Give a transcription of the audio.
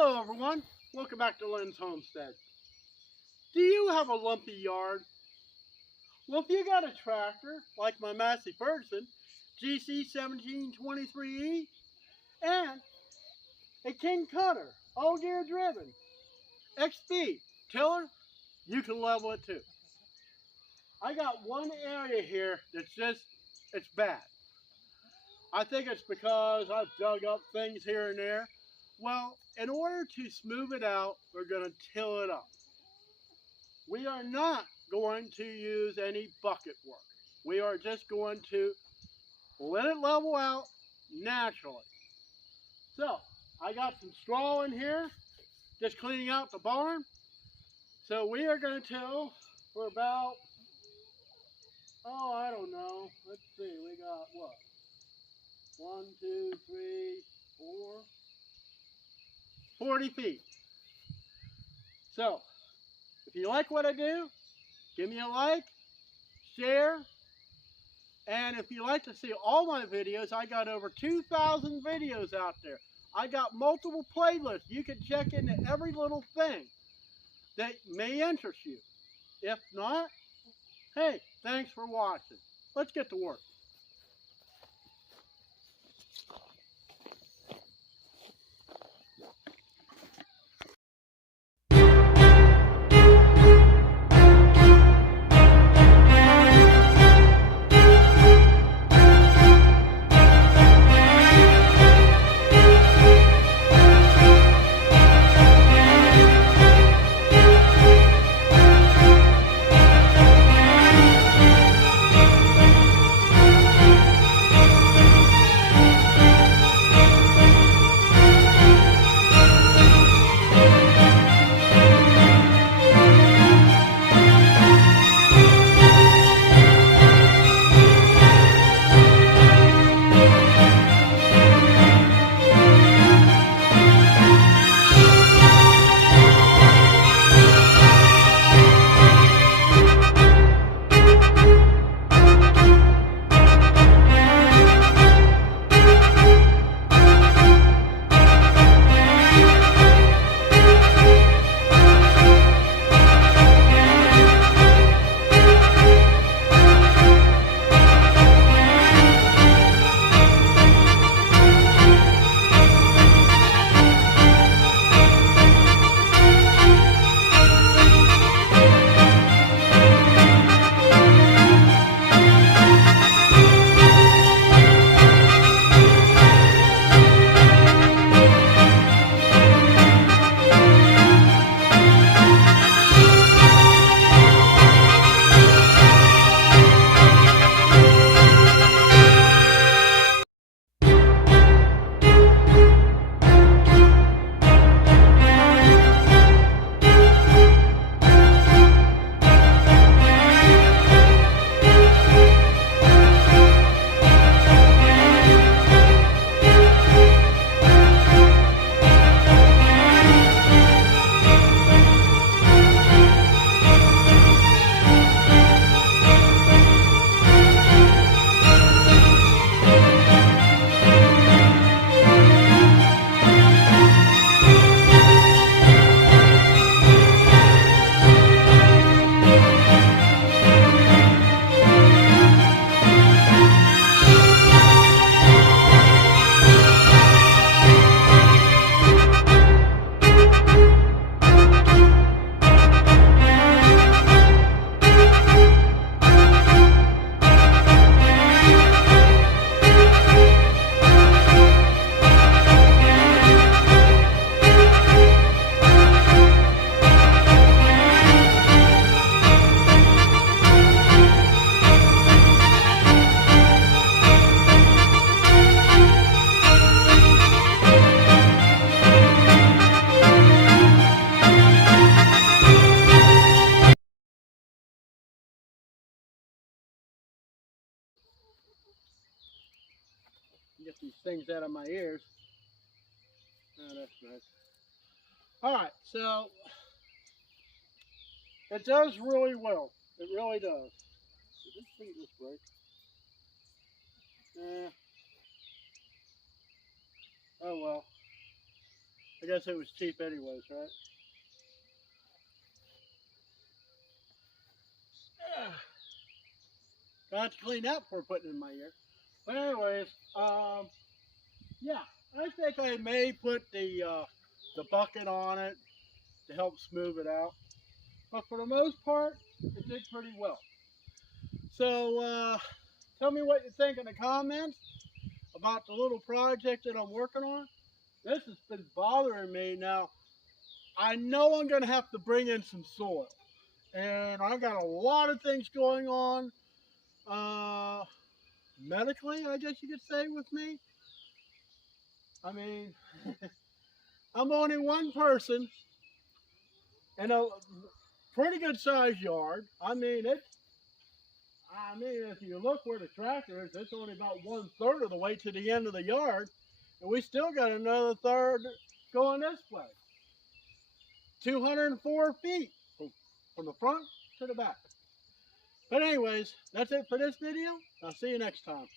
Hello everyone, welcome back to Lynn's Homestead. Do you have a lumpy yard? Well, if you got a tractor like my Massey Ferguson GC1723E and a King Cutter, all gear driven, XB tiller, you can level it too. I got one area here that's it's bad. I think it's because I've dug up things here and there. Well, in order to smooth it out, we're going to till it up. We are not going to use any bucket work. We are just going to let it level out naturally. So, I got some straw in here, just cleaning out the barn. So we are going to till for about, I don't know. Let's see, we got what? 1, 2, 3, 4, 40 feet. So, if you like what I do, give me a like, share, and if you like to see all my videos, I got over 2,000 videos out there. I got multiple playlists. You can check into every little thing that may interest you. If not, hey, thanks for watching. Let's get to work. Get these things out of my ears. Oh, that's nice. Alright, so it does really well. It really does. Did this thing just break? Oh well. I guess it was cheap anyways, right? Got to clean that before putting it in my ear. But anyways, yeah, I think I may put the bucket on it to help smooth it out. But for the most part, it did pretty well. So tell me what you think in the comments about the little project that I'm working on. This has been bothering me. Now, I know I'm going to have to bring in some soil. And I got a lot of things going on medically, I guess you could say, with me. I mean, I'm only one person in a pretty good sized yard. If you look where the tractor is, it's only about 1/3 of the way to the end of the yard, and we still got another third going this way. 204 feet from the front to the back. But anyways, that's it for this video. I'll see you next time.